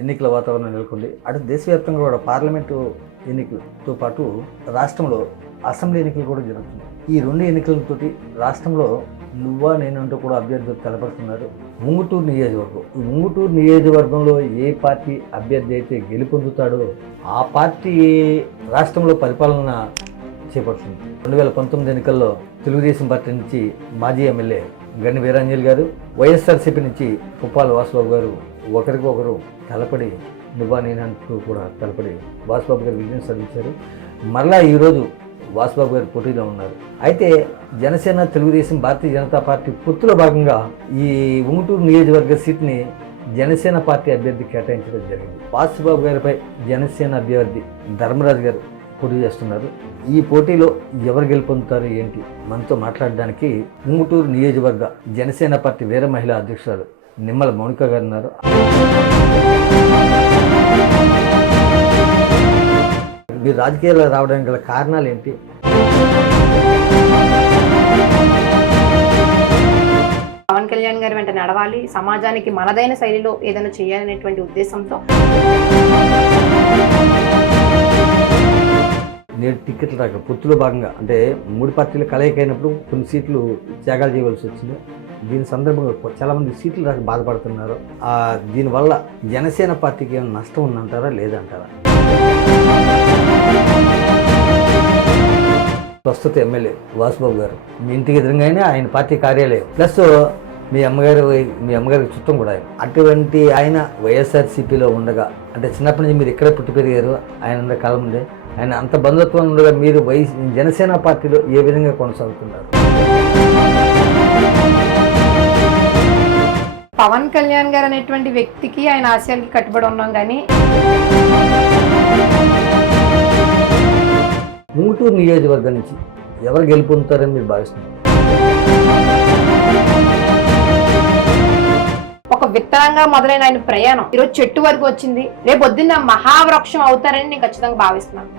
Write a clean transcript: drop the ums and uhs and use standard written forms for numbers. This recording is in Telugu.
ఎన్నికల వాతావరణం నెలకొంది. అటు దేశవ్యాప్తంగా కూడా పార్లమెంటు ఎన్నికలతో పాటు రాష్ట్రంలో అసెంబ్లీ ఎన్నికలు కూడా జరుగుతున్నాయి. ఈ 2 ఎన్నికలతోటి రాష్ట్రంలో నువ్వా నేనంటూ కూడా అభ్యర్థులు తెలపడుతున్నారు. ఉంగుటూరు నియోజకవర్గం, ఈ ఉంగుటూరు నియోజకవర్గంలో ఏ పార్టీ అభ్యర్థి అయితే గెలుపొందుతాడో ఆ పార్టీ రాష్ట్రంలో పరిపాలన చేపడుతుంది. 2019 ఎన్నికల్లో తెలుగుదేశం పార్టీ నుంచి మాజీ ఎమ్మెల్యే గన్ని వీరాంజలి గారు, వైఎస్ఆర్సీపీ నుంచి పుప్పాల వాసుబాబు గారు ఒకరికొకరు తలపడి నువ్వా నేనంటూ కూడా తలపడి వాసుబాబు గారు విజయం సాధించారు. మరలా ఈరోజు వాసుబాబు గారు పోటీలో ఉన్నారు. అయితే జనసేన, తెలుగుదేశం, భారతీయ జనతా పార్టీ పొత్తులో భాగంగా ఈ ఉంగుటూరు నియోజకవర్గ సీట్ని జనసేన పార్టీ అభ్యర్థి కేటాయించడం జరిగింది. వాసుబాబు గారిపై జనసేన అభ్యర్థి ధర్మరాజు గారు పోటీ చేస్తున్నారు. ఈ పోటీలో ఎవరు గెలుపొందుతారు ఏంటి మనతో మాట్లాడడానికి ఉంగుటూరు నియోజకవర్గ జనసేన పార్టీ వీర మహిళా అధ్యక్షురాలు నిమ్మల మౌనిక గారు ఉన్నారు. మీరు రాజకీయాల్లో రావడానికి గల కారణాలు ఏంటి? పవన్ కళ్యాణ్ గారి వెంట నడవాలి, సమాజానికి మనదైన శైలిలో ఏదైనా చేయాలనేటువంటి ఉద్దేశంతో నేడు టికెట్లు రాక పొత్తులో భాగంగా అంటే 3 పార్టీలు కలయిక అయినప్పుడు కొన్ని సీట్లు త్యాగాలు చేయవలసి వచ్చింది. దీని సందర్భంగా చాలామంది సీట్లు రాక బాధపడుతున్నారు. దీనివల్ల జనసేన పార్టీకి ఏమైనా నష్టం ఉందంటారా లేదంటారా? ప్రస్తుత ఎమ్మెల్యే వాసుబాబు గారు మీ ఇంటికి ఎదురుగానే ఆయన పార్టీ కార్యాలయం, ప్లస్ మీ అమ్మగారికి చుట్టం కూడా ఆయన. అటువంటి ఆయన వైఎస్ఆర్సీపీలో ఉండగా, అంటే చిన్నప్పటి నుంచి మీరు ఇక్కడే పుట్టి పెరిగారు, ఆయన కాలం ముందే ఆయన అంత బంధుత్వం ఉండగా మీరు జనసేన పార్టీలో ఏ విధంగా కొనసాగుతున్నారు? పవన్ కళ్యాణ్ గారు అనేటువంటి వ్యక్తికి, ఆయన ఆశయాలకి కట్టుబడి ఉన్నాం. కానీ ఉంగుటూరు నియోజకవర్గం నుంచి ఎవరు గెలుపొందుతారని మీరు భావిస్తున్నారు? ఒక విత్తనంగా మొదలైన ఆయన ప్రయాణం ఈరోజు చెట్టు వరకు వచ్చింది. రేపు పొద్దున్న మహావృక్షం అవుతారని నేను ఖచ్చితంగా భావిస్తున్నాను.